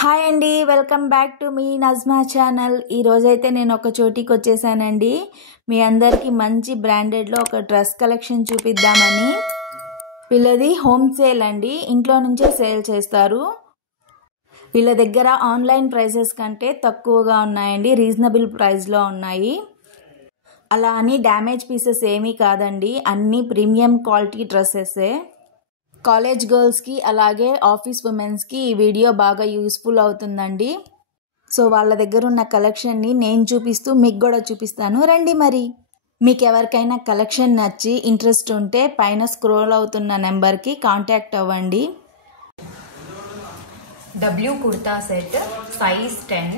Hi అండి, welcome back to me Najma channel. ఈరోజైతే నేను ఒక చోటికి వచ్చేసానండి. మీ అందరికీ మంచి బ్రాండెడ్లో ఒక డ్రెస్ కలెక్షన్ చూపిద్దామని. వీళ్ళది హోమ్ సేల్ అండి, ఇంట్లో నుంచే సేల్ చేస్తారు. వీళ్ళ దగ్గర ఆన్లైన్ ప్రైసెస్ కంటే తక్కువగా ఉన్నాయండి, రీజనబుల్ ప్రైస్లో ఉన్నాయి. అలా అని డ్యామేజ్ పీసెస్ ఏమీ కాదండి, అన్నీ ప్రీమియం క్వాలిటీ డ్రెస్సెసే. కాలేజ్ గర్ల్స్కి అలాగే ఆఫీస్ ఉమెన్స్కి ఈ వీడియో బాగా యూస్ఫుల్ అవుతుందండి. సో వాళ్ళ దగ్గర ఉన్న కలెక్షన్ని నేను చూపిస్తూ మీకు కూడా చూపిస్తాను, రండి. మరి మీకు ఎవరికైనా కలెక్షన్ నచ్చి ఇంట్రెస్ట్ ఉంటే పైన స్క్రోల్ అవుతున్న నెంబర్కి కాంటాక్ట్ అవ్వండి. W kurta set size 10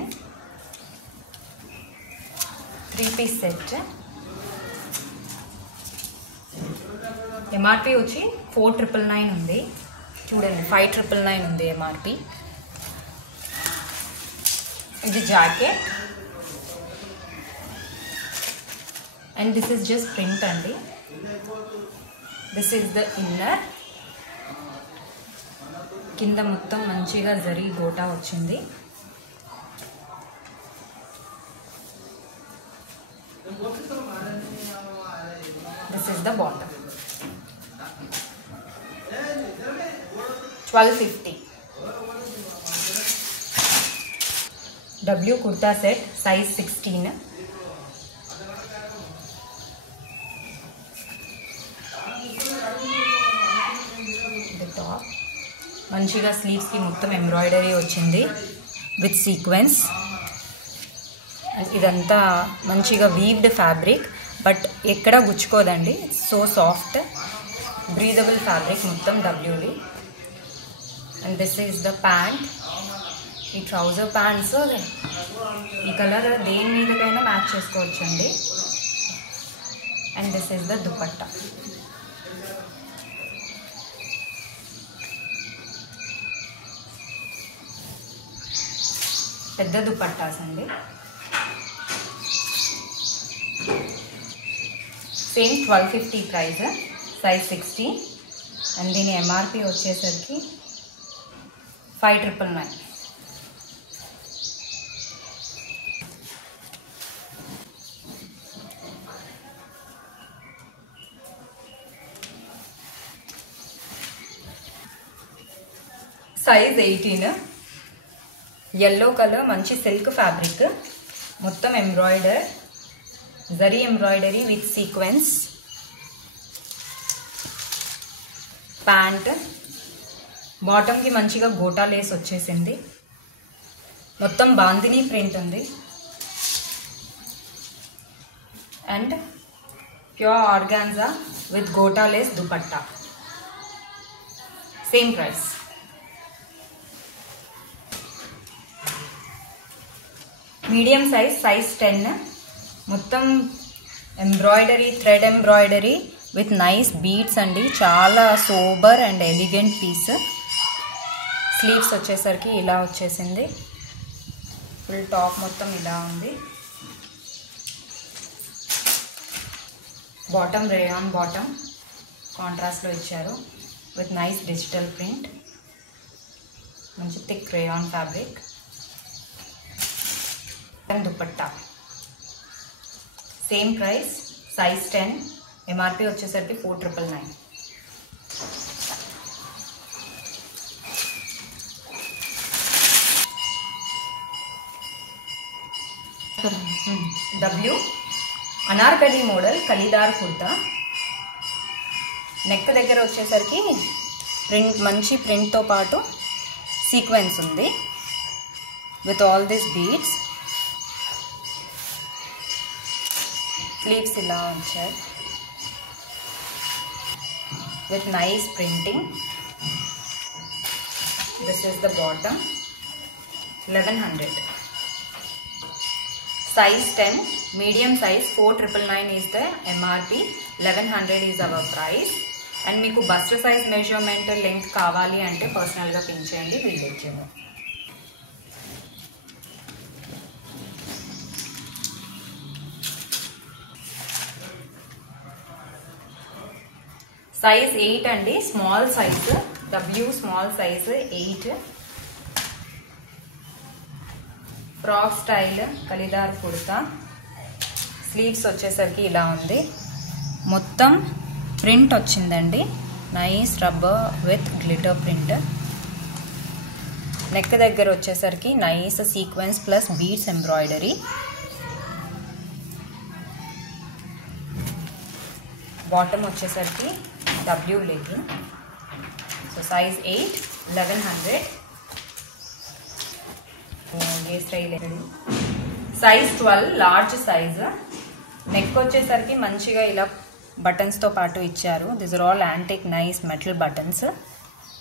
3-piece సెట్. ఎంఆర్పి వచ్చి 4,999 ఉంది. చూడండి, 5,999 ఉంది ఎంఆర్పి. ఇది jacket and this is just print అండి. This is the inner. కింద మొత్తం మంచిగా జరీ గోటా వచ్చింది. This is the bottom. 1250. W kurta set size 16. Top మంచిగా స్లీవ్స్కి మొత్తం ఎంబ్రాయిడరీ వచ్చింది విత్ సీక్వెన్స్. అండ్ ఇదంతా మంచిగా వీవ్డ్ ఫ్యాబ్రిక్, బట్ ఎక్కడ గుచ్చుకోదండి. సో సాఫ్ట్ బ్రీదబుల్ ఫ్యాబ్రిక్ మొత్తం Wది. And this is the pant. ఈ ట్రౌజర్ ప్యాంట్స్ ఈ కలర్ దేని మీదకైనా మ్యాచ్ చేసుకోవచ్చండి. And this is the dupatta. పెద్ద దుపట్టాస్ అండి. Same 1250 price, size 16. అండ్ దీని ఎంఆర్పి వచ్చేసరికి 5,999. సైజ్ 18. ఎల్లో కలర్, మంచి సిల్క్ ఫ్యాబ్రిక్, మొత్తం embroider, zari embroidery with sequence. Pant బాటమ్కి మంచిగా గోటా లేస్ వచ్చేసింది. మొత్తం బాందిని ప్రింట్ ఉంది. And pure organza with gota lace dupatta. Same price. Medium size, size 10. మొత్తం embroidery, thread embroidery with nice beads అండి. చాలా sober and elegant piece. Sleeves వచ్చేసరికి ఇలా వచ్చేసింది. ఫుల్ టాప్ మొత్తం ఇలా ఉంది. బాటమ్ రేయాన్ బాటమ్ కాంట్రాస్ట్లో ఇచ్చారు విత్ నైస్ డిజిటల్ ప్రింట్. మంచి thick rayon fabric. Dupatta same price, size 10. MRP వచ్చేసరికి 4,999. W Anarkali model kalidar kurta. Neck దగ్గర వచ్చేసరికి ప్రింట్, మంచి ప్రింట్తో పాటు సీక్వెన్స్ ఉంది with all this beads. Sleeves ఇలా ఉంచారు with nice printing. This is the bottom. 1100. Size 10, medium size 4,999 is the MRP. 1100 is our price. And మీకు బస్ట్ సైజ్ మెజర్మెంట్ లెంగ్త్ కావాలి అంటే పర్సనల్గా పిన్ చేయండి, వీళ్ళు ఇచ్చాము. సైజ్ 8 అండి, small size. W small size 8. Frock style kalidar kurta. Sleeves వచ్చేసరికి ఇలా ఉంది. మొత్తం ప్రింట్ వచ్చిందండి, nice rubber with glitter print. Neck దగ్గర వచ్చేసరికి nice sequence plus beads embroidery. Bottom వచ్చేసరికి W legging. So size 8, 1100. A style size 12 large size. Neck వచ్చేసరికి మంచిగా ఇలా బటన్స్తో పాటు ఇచ్చారు. This are all antique nice metal buttons.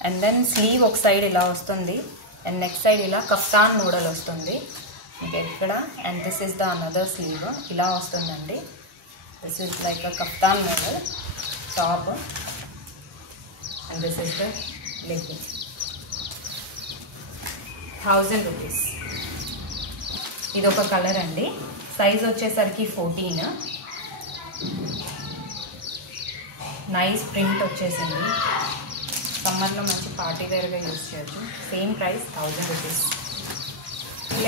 And then sleeve ఒక సైడ్ ఇలా వస్తుంది అండ్ నెక్స్ట్ సైడ్ ఇలా కఫ్తాన్ మోడల్ వస్తుంది మీకు ఎక్కడ. And this is the another sleeve, ఇలా వస్తుందండి. This is like a kaftan model top and this is the legging. 1000 rupees. ఇది ఒక కలర్ అండి. సైజ్ వచ్చేసరికి 14. నైస్ ప్రింట్ వచ్చేసింది. సమ్మర్లో మంచి పార్టీ వేర్గా యూజ్ చేయొచ్చు. Same price 1000 rupees.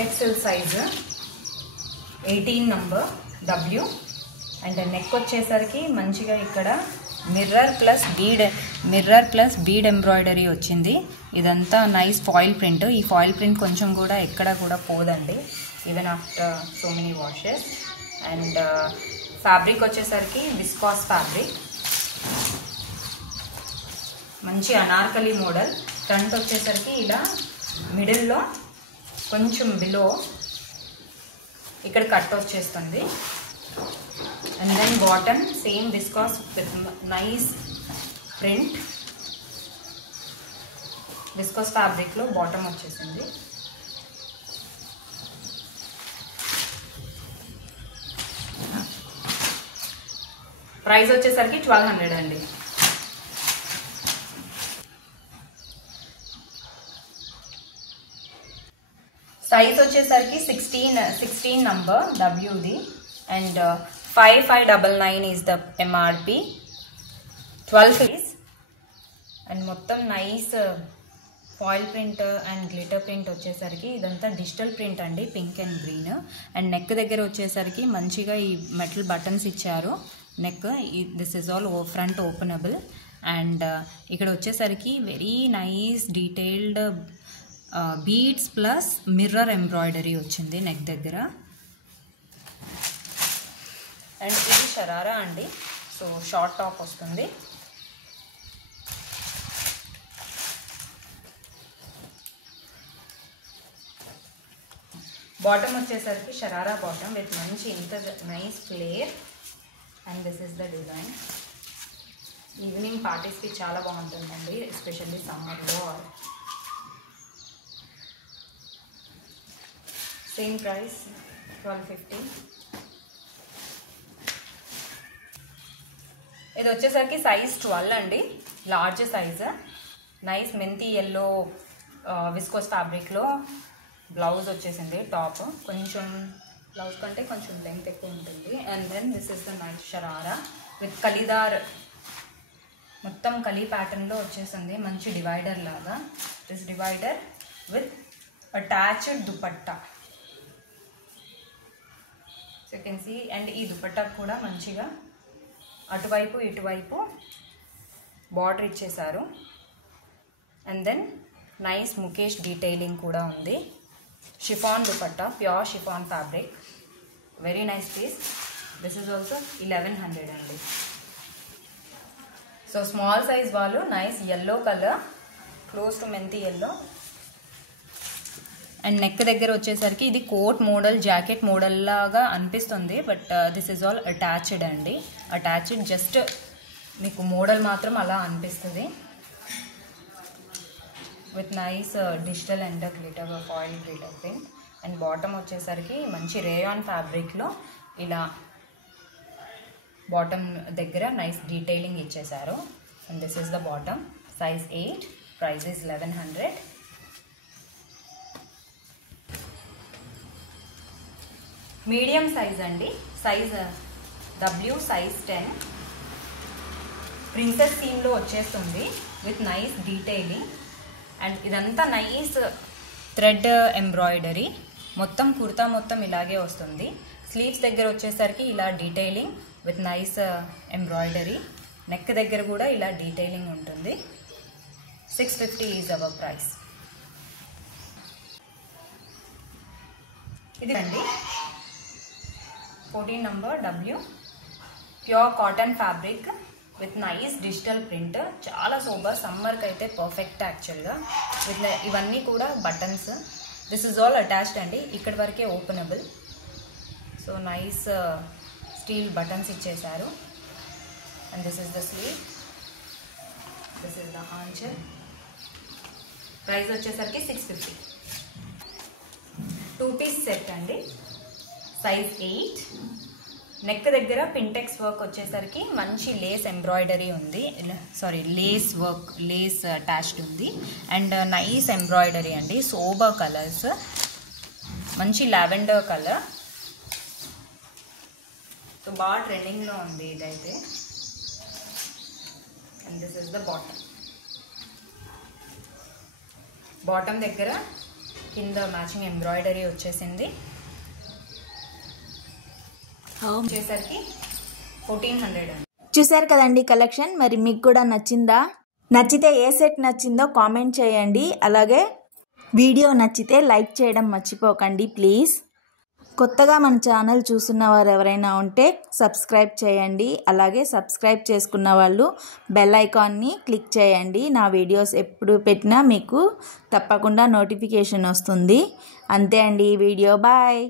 XL size 18 number W. And neck వచ్చేసరికి మంచిగా ఇక్కడ మిర్రర్ ప్లస్ బీడ్ ఎంబ్రాయిడరీ వచ్చింది. ఇదంతా నైస్ ఫాయిల్ ప్రింట్. ఈ ఫాయిల్ ప్రింట్ కొంచెం కూడా ఎక్కడ కూడా పోదండి, even after so many washes. And fabric వచ్చేసరికి విస్కాస్ ఫ్యాబ్రిక్. మంచి అనార్కలి మోడల్. ఫ్రంట్ వచ్చేసరికి ఇలా మిడిల్లో కొంచెం బిలో ఇక్కడ కట్ వచ్చేస్తుంది. And then bottom same viscose with nice print. Viscose ఫ్యాబ్రిక్లో బాటమ్ వచ్చేసింది. ప్రైస్ వచ్చేసరికి 1200 అండి. సైజ్ వచ్చేసరికి 16 నంబర్ డబ్ల్యూది. And 5599 is the MRP. 12 piece. And మొత్తం nice foil print and glitter print వచ్చేసరికి ఇదంతా డిజిటల్ ప్రింట్ అండి, pink and green. And neck దగ్గర వచ్చేసరికి మంచిగా ఈ మెటల్ బటన్స్ ఇచ్చారు. Neck this is all front openable. And ఇక్కడ వచ్చేసరికి very nice detailed beads plus mirror embroidery వచ్చింది నెక్ దగ్గర. అండ్ ఇది షరారా అండి. సో షార్ట్ టాప్ వస్తుంది. బాటమ్ వచ్చేసరికి షరారా బాటమ్ విత్ మంచి ఇంత nice flare. And this is the design. Evening పార్టీస్కి చాలా బాగుంటుందండి, ఎస్పెషల్లీ సమ్మర్లో. Same price 1250. ఇది వచ్చేసరికి సైజ్ 12 అండి, large size. Nice methi yellow viscose ఫ్యాబ్రిక్లో బ్లౌజ్ వచ్చేసింది. టాప్ కొంచెం బ్లౌజ్ కంటే కొంచెం లెంగ్త్ ఎక్కువ ఉంటుంది. And then this is the nice sharara with kalidar. మొత్తం కలీ ప్యాటర్న్లో వచ్చేసింది, మంచి డివైడర్ లాగా. This divider with attached dupatta. So you can see. And ఈ దుపట్టా కూడా మంచిగా అటువైపు ఇటువైపు బార్డర్ ఇచ్చేసారు. And then nice mukaish detailing కూడా ఉంది. Chiffon dupatta, pure chiffon fabric, very nice piece. This is also 1100 అండి. సో స్మాల్ సైజ్ వాళ్ళు nice yellow colour, close to మెంతి ఎల్లో. అండ్ నెక్ దగ్గర వచ్చేసరికి ఇది కోట్ మోడల్, జాకెట్ మోడల్ లాగా అనిపిస్తుంది, but this is all attached అండి. అటాచ్డ్, జస్ట్ మీకు మోడల్ మాత్రం అలా అనిపిస్తుంది. With nice digital and glitter foil glitter print. And bottom వచ్చేసరికి మంచి రేయాన్ ఫ్యాబ్రిక్లో ఇలా బాటమ్ దగ్గర నైస్ డీటెయిలింగ్ ఇచ్చేసారు. And this is the bottom. Size 8, price is 1100. Medium size అండి, సైజ్ డబ్ల్యూ, సైజ్ 10. ప్రిన్సెస్ థీమ్లో వచ్చేస్తుంది విత్ నైస్ డీటెయిలింగ్. అండ్ ఇదంతా nice thread embroidery. మొత్తం కుర్తా మొత్తం ఇలాగే వస్తుంది. స్లీవ్స్ దగ్గర వచ్చేసరికి ఇలా detailing with nice embroidery. Neck దగ్గర కూడా ఇలా డీటెయిలింగ్ ఉంటుంది. 650 ఈజ్ అవర్ ప్రైస్. ఇది అండి 14 number W pure cotton fabric with nice digital print. చాలా సూపర్, సమ్మర్కి అయితే పర్ఫెక్ట్ యాక్చువల్గా. విత్ ఇవన్నీ కూడా buttons. This is all attached అండి, ఇక్కడి వరకే openable. So nice steel buttons ఇచ్చేసారు. And this is the sleeve, this is the ఆంచర్. ప్రైస్ వచ్చేసరికి 650. 2 పీస్ సెట్ అండి, సైజ్ 8. నెక్ దగ్గర పింటెక్స్ వర్క్ వచ్చేసరికి మంచి లేస్ ఎంబ్రాయిడరీ ఉంది, లేస్ వర్క్, లేస్ అటాచ్డ్ ఉంది. అండ్ నైస్ ఎంబ్రాయిడరీ అండి, సోబర్ కలర్స్, మంచి లావెండర్ కలర్. సో బాగా ట్రెండింగ్లో ఉంది ఇదైతే. And this is the bottom దగ్గర కింద మ్యాచింగ్ ఎంబ్రాయిడరీ వచ్చేసింది. వచ్చేసరికి 1400 అండి. చూసారు కదండి కలెక్షన్. మరి మీకు కూడా నచ్చిందా? నచ్చితే ఏ సెట్ నచ్చిందో కామెంట్ చేయండి. అలాగే వీడియో నచ్చితే లైక్ చేయడం మర్చిపోకండి ప్లీజ్. కొత్తగా మన ఛానల్ చూస్తున్న వారు ఎవరైనా ఉంటే సబ్స్క్రైబ్ చేయండి. అలాగే సబ్స్క్రైబ్ చేసుకున్న వాళ్ళు బెల్ ఐకాన్ని క్లిక్ చేయండి. నా వీడియోస్ ఎప్పుడు పెట్టినా మీకు తప్పకుండా నోటిఫికేషన్ వస్తుంది. అంతే అండి ఈ వీడియో. బాయ్.